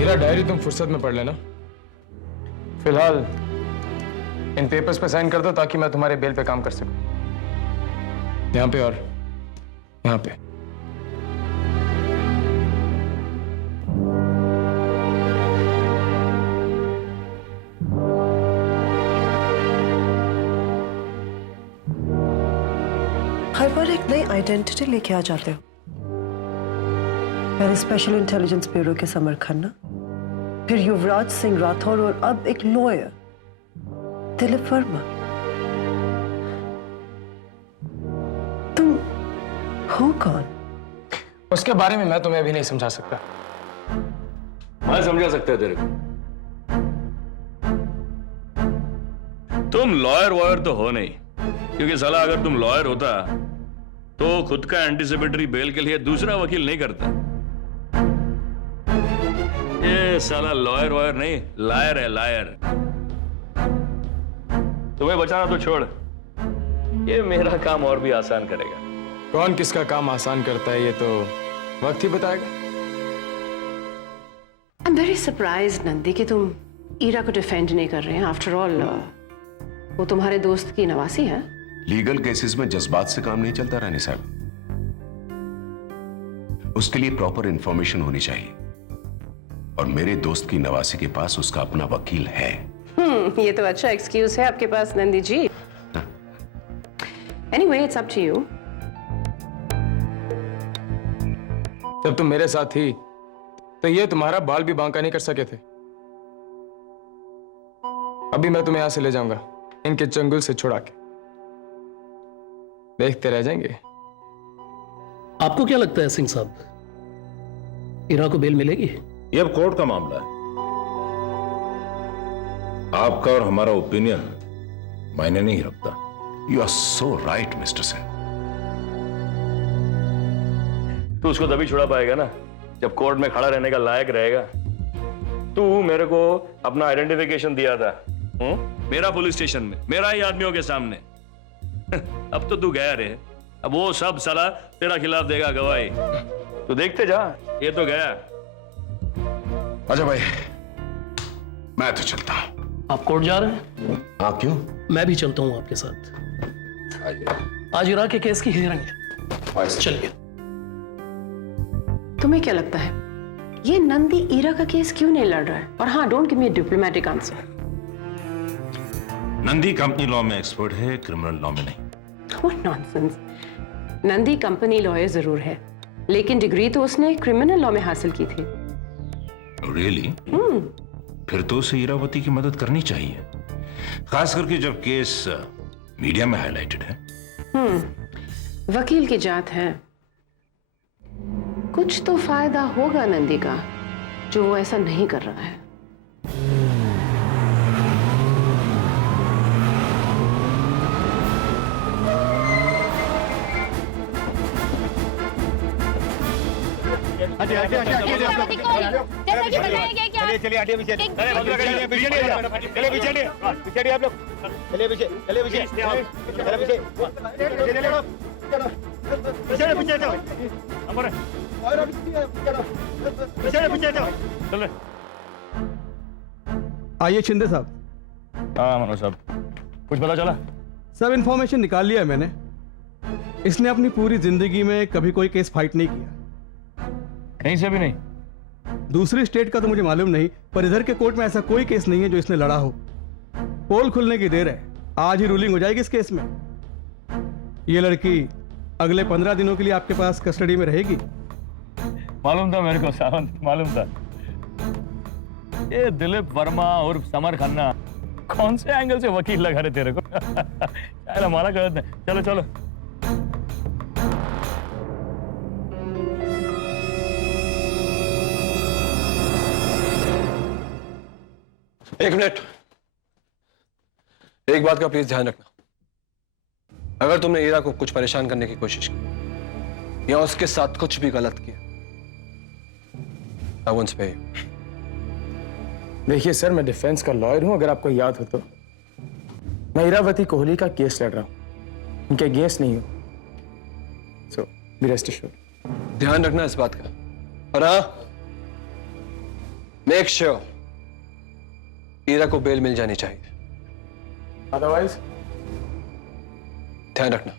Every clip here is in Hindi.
हीरा, डायरी तुम फुर्सत में पढ़ लेना। फिलहाल इन पेपर्स पे साइन कर दो ताकि मैं तुम्हारे बेल पे काम कर सकूं। यहां पे और यहां पे। हर बार एक नई आइडेंटिटी लेके आ जाते हो। पहले स्पेशल इंटेलिजेंस ब्यूरो के समर खन्ना, फिर युवराज सिंह राठौर और अब एक लॉयर दिलीप वर्मा। तुम हो कौन? उसके बारे में मैं तुम्हें अभी नहीं समझा सकता। मैं समझा सकता है तेरे को। तुम लॉयर वॉयर तो हो नहीं, क्योंकि साला अगर तुम लॉयर होता तो खुद का एंटीसिपेटरी बेल के लिए दूसरा वकील नहीं करता। ये साला लॉयर वॉयर नहीं, लायर है, लायर। तुम्हें बचाना तो छोड़, ये मेरा काम और भी आसान करेगा। कौन किसका काम आसान करता है ये तो वक्त ही बताएगा। I am very surprised Nandi कि तुम ईरा को डिफेंड नहीं कर रहे हैं। आफ्टर ऑल वो तुम्हारे दोस्त की नवासी है। लीगल केसेस में जज्बात से काम नहीं चलता रानी साहब। उसके लिए प्रॉपर इंफॉर्मेशन होनी चाहिए, और मेरे दोस्त की नवासी के पास उसका अपना वकील है। ये तो अच्छा एक्सक्यूज है आपके पास Nandi ji. Anyway, it's up to you. जब तुम मेरे साथ थी तो ये तुम्हारा बाल भी बांका नहीं कर सके थे। अभी मैं तुम्हें यहां से ले जाऊंगा, इनके चंगुल से छुड़ा के। देखते रह जाएंगे। आपको क्या लगता है सिंह साहब, ईरा को बेल मिलेगी? ये अब कोर्ट का मामला है। आपका और हमारा ओपिनियन मायने नहीं रखता। You are so right mister Singh. तू उसको तभी छुड़ा पाएगा ना जब कोर्ट में खड़ा रहने का लायक रहेगा। तू मेरे को अपना आइडेंटिफिकेशन दिया था, मेरा पुलिस स्टेशन में, मेरा ही आदमियों के सामने। अब तो तू गया रे, अब वो सब साला तेरा खिलाफ देगा गवाही। तू देखते जा, ये तो गया। अच्छा भाई, मैं तो चलता हूं। आप कोर्ट जा रहे हैं? हाँ, क्यों? मैं भी चलता हूं आपके साथ। आज ईरा के केस की हियरिंग है। चलिए। तुम्हें क्या लगता है ये नंदी ईरा का केस क्यों नहीं लड़ रहा है? और हाँ, don't give me a diplomatic answer. Nandi company law में एक्सपर्ट है, क्रिमिनल लॉ में नहीं। What nonsense. Nandi company lawyer जरूर है, लेकिन डिग्री तो उसने क्रिमिनल लॉ में हासिल की थी। रियली? फिर तो उसे ईरावती की मदद करनी चाहिए, खास करके जब केस मीडिया में हाईलाइटेड है। वकील की जात है, कुछ तो फायदा होगा नंदी का जो वो ऐसा नहीं कर रहा है। आइए शिंदे साहब। हाँ मनोज साहब, कुछ पता चला? सब इंफॉर्मेशन निकाल लिया मैंने। इसने अपनी पूरी जिंदगी में कभी कोई केस फाइट नहीं किया, कहीं से भी नहीं। दूसरी स्टेट का तो मुझे मालूम नहीं, पर इधर के कोर्ट में ऐसा कोई केस नहीं है जो इसने लड़ा हो। पोल खुलने की देर है, आज ही रूलिंग हो जाएगी इस केस में। ये लड़की अगले 15 दिनों के लिए आपके पास कस्टडी में रहेगी। मालूम था मेरे को सावंत, मालूम था। ये दिलीप वर्मा और समर खन्ना कौन से एंगल से वकील लगा रहे तेरे को? शायद हमारा गलत है। चलो चलो। एक मिनट, एक बात का प्लीज ध्यान रखना। अगर तुमने ईरा को कुछ परेशान करने की कोशिश की या उसके साथ कुछ भी गलत किया, I won't spare you. देखिए सर, मैं डिफेंस का लॉयर हूं। अगर आपको याद हो तो मैं ईरावती कोहली का केस लड़ रहा हूं, उनके अगेंस्ट नहीं हूं। सो बी रेस्ट एश्योर्ड। ध्यान रखना इस बात का। और हाँ, मेक श्योर ईरा को बेल मिल जानी चाहिए, अदरवाइज ध्यान रखना।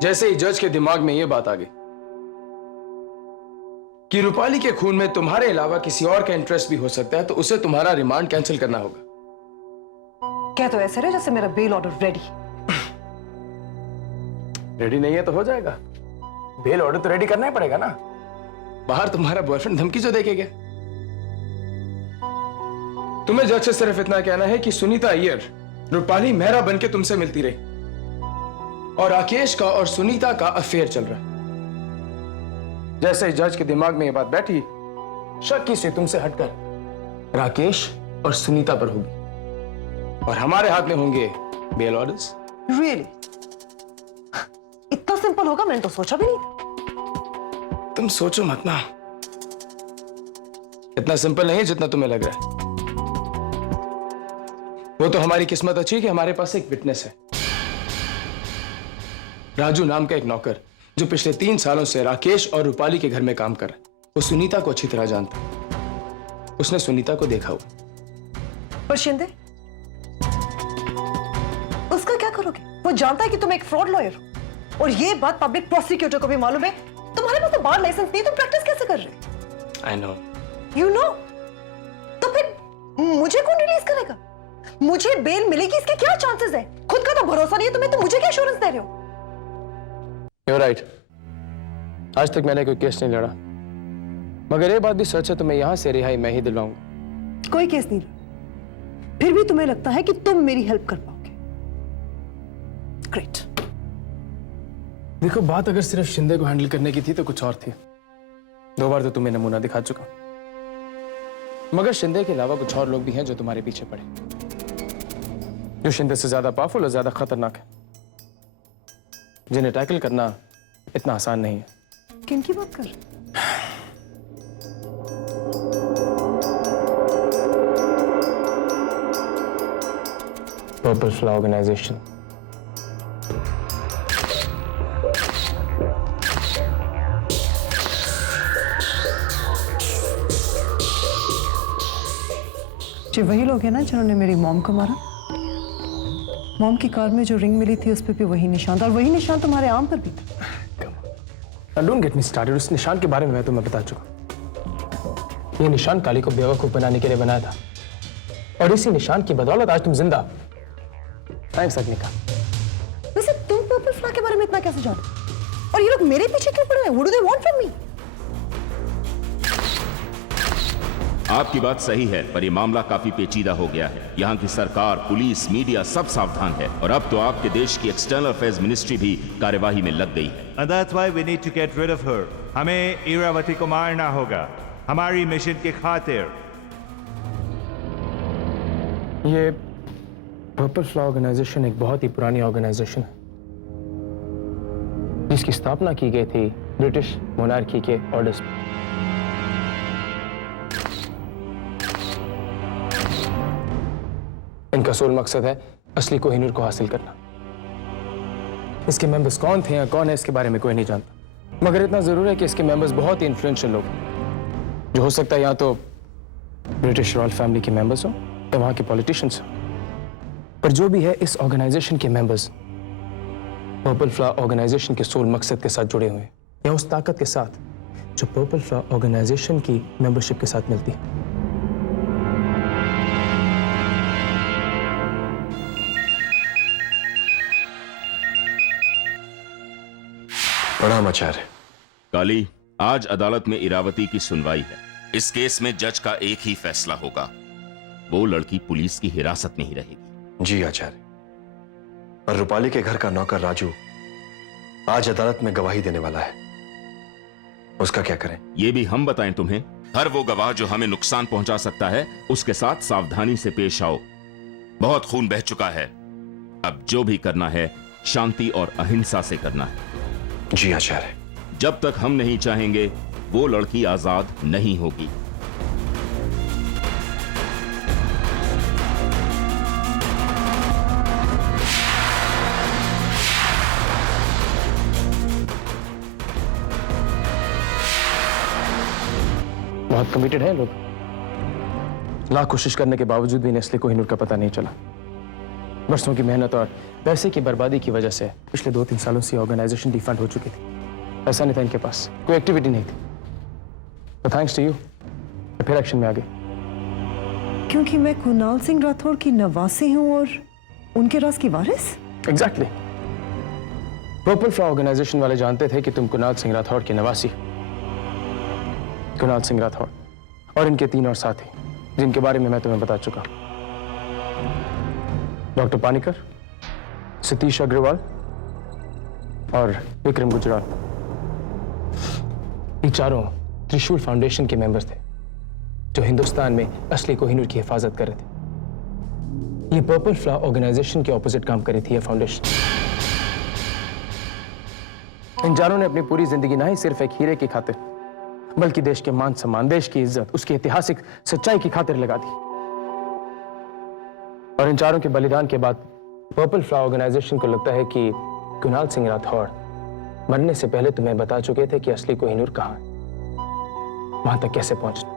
जैसे ही जज के दिमाग में यह बात आ गई कि रूपाली के खून में तुम्हारे अलावा किसी और का इंटरेस्ट भी हो सकता है, तो उसे तुम्हारा रिमांड कैंसिल करना होगा। क्या तो ऐसे रहे जैसे मेरा बेल ऑर्डर रेडी। रेडी नहीं है तो हो जाएगा। बेल ऑर्डर तो रेडी करना ही पड़ेगा ना। बाहर तुम्हारा बॉयफ्रेंड धमकी जो देके गया। तुम्हें जज से सिर्फ इतना कहना है कि सुनीता अय्यर रूपाली मेहरा बनके तुमसे मिलती रही और राकेश का और सुनीता का अफेयर चल रहा है। जैसे ही जज के दिमाग में यह बात बैठी, शक की से तुमसे हटकर राकेश और सुनीता पर होगी और हमारे हाथ में होंगे बेल ऑर्डर्स। रियली इतना सिंपल होगा मैंने तो सोचा भी नहीं था। तुम सोचो मत ना, इतना सिंपल नहीं है जितना तुम्हें लग रहा है। वो तो हमारी किस्मत अच्छी कि हमारे पास एक विटनेस है, राजू नाम का एक नौकर जो पिछले 3 सालों से राकेश और रूपाली के घर में काम कर रहा है। वो सुनीता को अच्छी तरह जानता है, उसने सुनीता को देखा हुआ। पर शिंदे उसका क्या करोगे? वो जानता है कि तुम एक फ्रॉड लॉयर हो और ये बात पब्लिक प्रोसिक्यूटर को भी मालूम है। तुम्हारे पास तो बार लाइसेंस नहीं, तुम प्रैक्टिस कैसे कर रहे हो? I know. You know? तो फिर मुझे कौन रिलीज करेगा? मुझे बेल मिलेगी इसके क्या चांसेस है? खुद का तो भरोसा नहीं है तुम्हें, तो मुझे क्या एश्योरेंस दे रहे हो? You're right. आज तक मैंने कोई केस नहीं लड़ा, मगर ये बात भी सच है, तुम्हें यहां से रिहाई मैं ही दिलवाऊंगा। कोई केस नहीं लड़ा, फिर भी तुम्हें लगता है कि तुम मेरी हेल्प कर पाओगे? ग्रेट। देखो, बात अगर सिर्फ शिंदे को हैंडल करने की थी तो कुछ और थी। 2 बार तो तुम्हें नमूना दिखा चुका, मगर शिंदे के अलावा कुछ और लोग भी हैं जो तुम्हारे पीछे पड़े, जो शिंदे से ज्यादा पावरफुल और ज्यादा खतरनाक है, जिन्हें टैकल करना इतना आसान नहीं है। किन की बात कर रहे हो? Purple flower organisation. जी वही लोग हैं ना जिन्होंने मेरी मॉम को मारा? मॉम की कार में जो रिंग मिली थी उस पर भी वही निशान था और वही निशान तुम्हारे आर्म पर भी था। Don't get me started. उस निशान के बारे में मैं तुम्हें बता चुका। ये निशान काली को बेवकूफ बनाने के लिए बनाया था और इसी निशान की बदौलत आज तुम जिंदा। थैंक्स अग्निका। वैसे तुम पर्पल फ्लैग के बारे में इतना कैसे जानते हो? और ये लोग मेरे पीछे क्यों पड़े हैं? What do they want from me? आपकी बात सही है, पर यह मामला काफी पेचीदा हो गया है। यहाँ की सरकार, पुलिस, मीडिया सब सावधान है और अब तो आपके देश की एक्सटर्नल अफेयर्स मिनिस्ट्री भी कार्यवाही में लग गई है। And that's why we need to get rid of her. हमें इरावती को मारना होगा हमारी मिशन के खातिर। ये पर्पल फ्लावर ऑर्गेनाइजेशन एक बहुत ही पुरानी ऑर्गेनाइजेशन है जिसकी स्थापना की गई थी ब्रिटिश मोनार्की के ऑर्डर्स पर। इनका सोल मकसद है असली कोहिनूर को हासिल करना। इसके मेंबर्स कौन थे या कौन है इसके बारे में कोई नहीं जानता, मगर इतना जरूर है कि इसके मेंबर्स बहुत ही इन्फ्लुएंशियल लोग हैं, जो हो सकता है या तो ब्रिटिश रॉयल फैमिली के मेंबर्स हो या वहां के पॉलिटिशियंस हो। पर जो भी है, इस ऑर्गेनाइजेशन के मेंबर्स पर्पल फ्लावर ऑर्गेनाइजेशन के सोल मकसद के साथ जुड़े हुए हैं, या उस ताकत के साथ जो पर्पल फ्लावर ऑर्गेनाइजेशन की मेंबरशिप के साथ मिलती है। प्रणाम आचार्य। काली, आज अदालत में इरावती की सुनवाई है। इस केस में जज का एक ही फैसला होगा, वो लड़की पुलिस की हिरासत में ही रहेगी। जी आचार्य, और रूपाली के घर का नौकर राजू आज अदालत में गवाही देने वाला है, उसका क्या करें? ये भी हम बताएं तुम्हें? हर वो गवाह जो हमें नुकसान पहुंचा सकता है उसके साथ सावधानी से पेश आओ। बहुत खून बह चुका है, अब जो भी करना है शांति और अहिंसा से करना है। जी आचार्य। जब तक हम नहीं चाहेंगे वो लड़की आजाद नहीं होगी। बहुत कमिटेड है लोग। लाख कोशिश करने के बावजूद भी नेस्ले कोहिनूर का पता नहीं चला। बरसों की मेहनत और पैसे की बर्बादी की वजह से पिछले 2-3 सालों से ऑर्गेनाइजेशन डिफंड हो चुकी थी। पैसा नहीं था इनके पास, कोई एक्टिविटी नहीं थी। तो थैंक्स टू यू मैं फिर एक्शन में आ गई। क्योंकि मैं कुणाल सिंह राठौड़ की नवासी हूं और उनके राज की वारिस। एग्जैक्टली। पर्पल फ्लावर ऑर्गेनाइजेशन वाले जानते थे कि तुम कुणाल सिंह राठौड़ की नवासी। कुणाल सिंह राठौड़ और इनके 3 और साथी जिनके बारे में मैं तुम्हें बता चुका। डॉक्टर पानिकर, सतीश अग्रवाल और विक्रम गुजराल। ये चारों त्रिशूल फाउंडेशन के मेंबर्स थे जो हिंदुस्तान में असली कोहिनूर की हिफाजत कर रहे थे। ये पर्पल फ्लावर ऑर्गेनाइजेशन के ऑपोजिट काम कर रही थी ये फाउंडेशन। इन चारों ने अपनी पूरी जिंदगी ना ही सिर्फ एक हीरे की खातिर बल्कि देश के मान सम्मान, देश की इज्जत, उसकी ऐतिहासिक सच्चाई की खातिर लगा दी। और इन चारों के बलिदान के बाद पर्पल फ्लावर ऑर्गेनाइजेशन को लगता है कि कुणाल सिंह राठौड़ मरने से पहले तुम्हें बता चुके थे कि असली कोहिनूर कहां है, वहां तक कैसे पहुंचना।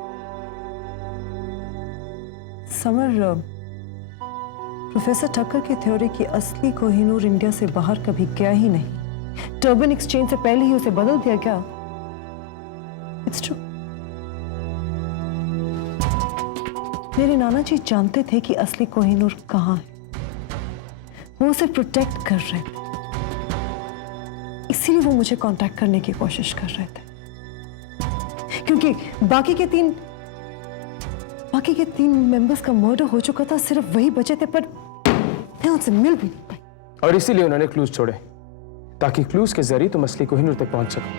समर, प्रोफेसर ठक्कर की थ्योरी की असली कोहिनूर इंडिया से बाहर कभी गया ही नहीं। टर्बन एक्सचेंज से पहले ही उसे बदल दिया क्या? It's true. मेरे नाना जी जानते थे कि असली कोहिनूर कहां है। वो उसे प्रोटेक्ट कर रहे थे, इसीलिए वो मुझे कांटेक्ट करने की कोशिश कर रहे थे। क्योंकि बाकी के तीन मेंबर्स का मर्डर हो चुका था, सिर्फ वही बचे थे, पर मैं उनसे मिल भी नहीं पाई। और इसीलिए उन्होंने क्लूज छोड़े ताकि क्लूज के जरिए तुम असली कोहिनूर तक पहुंच सको।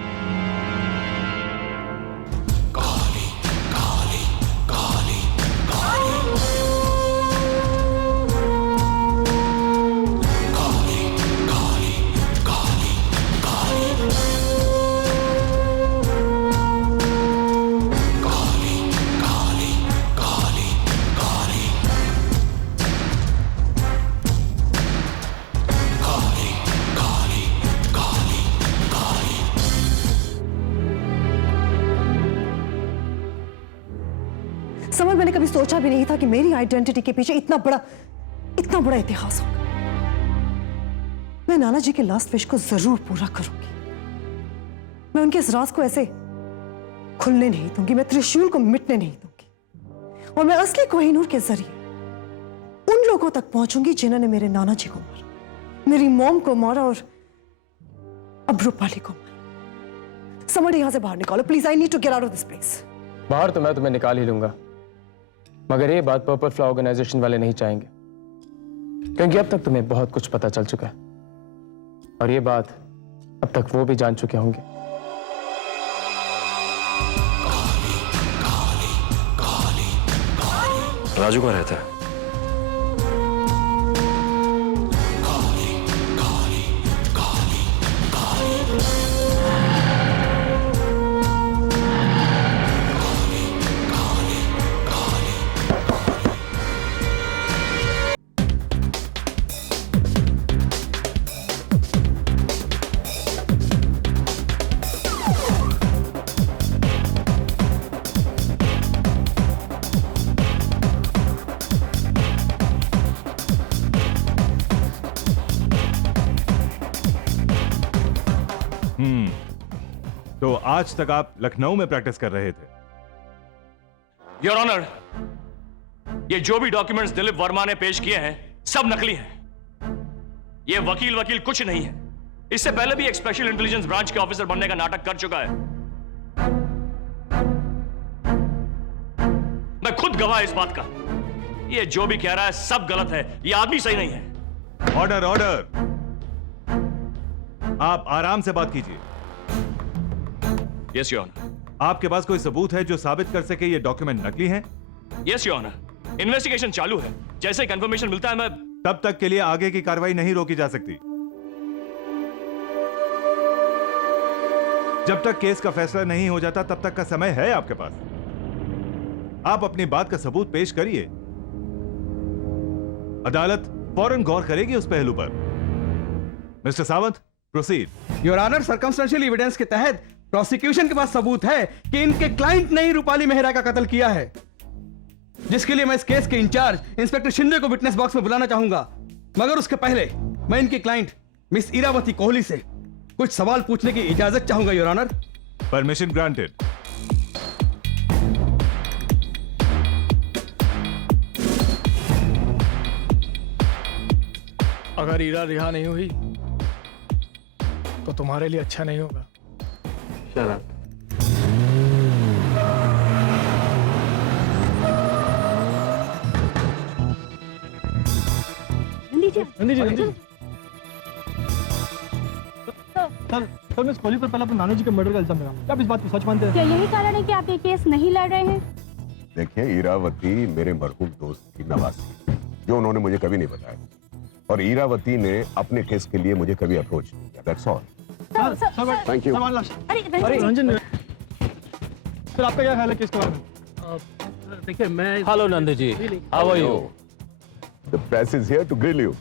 समझ, मैंने कभी सोचा भी नहीं था कि मेरी आइडेंटिटी के पीछे इतना बड़ा इतिहास होगा। मैं नाना जी के लास्ट विश को जरूर पूरा करूंगी। मैं उनके इस राज को ऐसे खुलने नहीं दूंगी, मैं त्रिशूल को मिटने नहीं दूंगी, और मैं असली कोहिनूर के जरिए उन लोगों तक पहुंचूंगी जिन्होंने मेरे नाना जी को मारा, मेरी मॉम को मारा और अब रूपाली को मारा। समझ, यहां से बाहर निकालो please. I need to get out of this place. बाहर तो मैं तुम्हें निकाल ही लूंगा, मगर ये बात पर्पल फ्लावर ऑर्गेनाइजेशन वाले नहीं चाहेंगे, क्योंकि अब तक तुम्हें बहुत कुछ पता चल चुका है और ये बात अब तक वो भी जान चुके होंगे। राजू कहाँ रहता है? तो आज तक आप लखनऊ में प्रैक्टिस कर रहे थे? योर ऑनर, ये जो भी डॉक्यूमेंट्स दिलीप वर्मा ने पेश किए हैं सब नकली हैं। ये वकील कुछ नहीं है। इससे पहले भी एक स्पेशल इंटेलिजेंस ब्रांच के ऑफिसर बनने का नाटक कर चुका है। मैं खुद गवाह इस बात का। ये जो भी कह रहा है सब गलत है। ये आदमी सही नहीं है। ऑर्डर ऑर्डर, आप आराम से बात कीजिए। Yes your honour. आपके पास कोई सबूत है जो साबित कर सके ये डॉक्यूमेंट नकली हैं? यस योर ऑनर, इन्वेस्टिगेशन चालू है। जैसे कंफर्मेशन मिलता है मैं। तब तक के लिए आगे की कार्रवाई नहीं रोकी जा सकती। जब तक केस का फैसला नहीं हो जाता तब तक का समय है आपके पास। आप अपनी बात का सबूत पेश करिए। अदालत फौरन गौर करेगी उस पहलू पर। Mister Sawant, proceed. Your honour, circumstantial evidence के तहत प्रोसिक्यूशन के पास सबूत है कि इनके क्लाइंट ने ही रूपाली मेहरा का कत्ल किया है, जिसके लिए मैं इस केस के इंचार्ज इंस्पेक्टर शिंदे को विटनेस बॉक्स में बुलाना चाहूंगा। मगर उसके पहले मैं इनकी क्लाइंट मिस इरावती कोहली से कुछ सवाल पूछने की इजाजत चाहूंगा, योर ऑनर। Permission granted. अगर ईरा रिहा नहीं हुई तो तुम्हारे लिए अच्छा नहीं होगा। सर मैं इस कोहली पर पहले अपने नाना जी के मर्डर का इल्जाम लगाऊंगा। क्या आप इस बात को सच मानते हैं? क्या यही कारण है कि आप ये केस नहीं लड़ रहे हैं? देखिए, ईरावती मेरे मरहूम दोस्त की नवासी, जो उन्होंने मुझे कभी नहीं बताया, और ईरावती ने अपने केस के लिए मुझे कभी अप्रोच नहीं किया। That's all. Thank you. अरे रंजन सर, आपका क्या ख्याल है केस के बारे में? देखिए मैं hello Nandi ji, how are you? The press is here to grill you.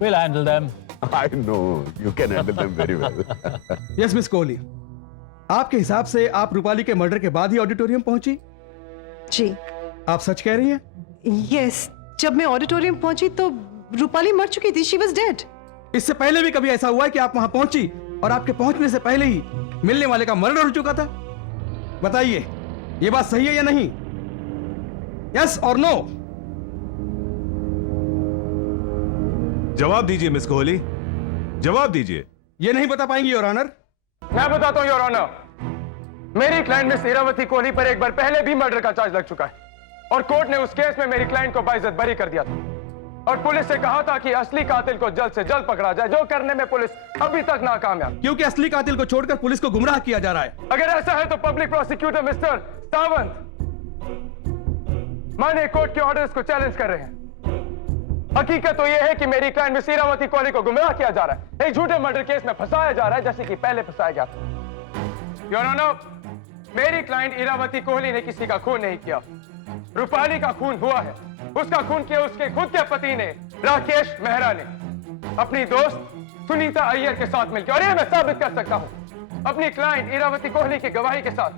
Will handle them. I know you can handle them very well. Yes miss Kohli, आपके हिसाब से आप रूपाली के मर्डर के बाद ही ऑडिटोरियम पहुंची? जी आप सच कह रही हैं? यस, जब मैं ऑडिटोरियम पहुंची तो रूपाली मर चुकी थी। She was dead. इससे पहले भी कभी ऐसा हुआ है कि आप वहां पहुंची और आपके पहुंचने से पहले ही मिलने वाले का मर्डर हो चुका था? बताइए, ये बात सही है या नहीं? यस और नो? जवाब दीजिए मिस कोहली, जवाब दीजिए। ये नहीं बता पाएंगी योर ऑनर। मैं बताता हूँ योर ऑनर। मेरी क्लाइंट मिस इरावती कोहली पर एक बार पहले भी मर्डर का चार्ज लग चुका है और कोर्ट ने उस केस में मेरी क्लाइंट को बाइज्जत बरी कर दिया था और पुलिस से कहा था कि असली कातिल को जल्द से जल्द पकड़ा जाए, जो करने में पुलिस अभी तक नाकामयाब। क्योंकि असली कातिल को छोड़कर पुलिस को गुमराह किया जा रहा है। अगर ऐसा है तो पब्लिक प्रोसिक्यूटर मिस्टर सावंत माने कोर्ट के ऑर्डर्स को चैलेंज कर रहे हैं। हकीकत तो यह है कि मेरी क्लाइंट मिस इरावती कोहली को गुमराह किया जा रहा है, एक झूठे मर्डर केस में फंसाया जा रहा है, जैसे कि पहले फंसाया गया था। योर ऑनर, मेरी क्लाइंट इरावती कोहली ने किसी का खून नहीं किया। रूपाली का खून हुआ है। उसका खून किया उसके खुद के पति ने, राकेश मेहरा ने, अपनी दोस्त सुनीता अय्यर के साथ मिलकर। और यह मैं साबित कर सकता हूं अपनी क्लाइंट इरावती कोहली की गवाही के साथ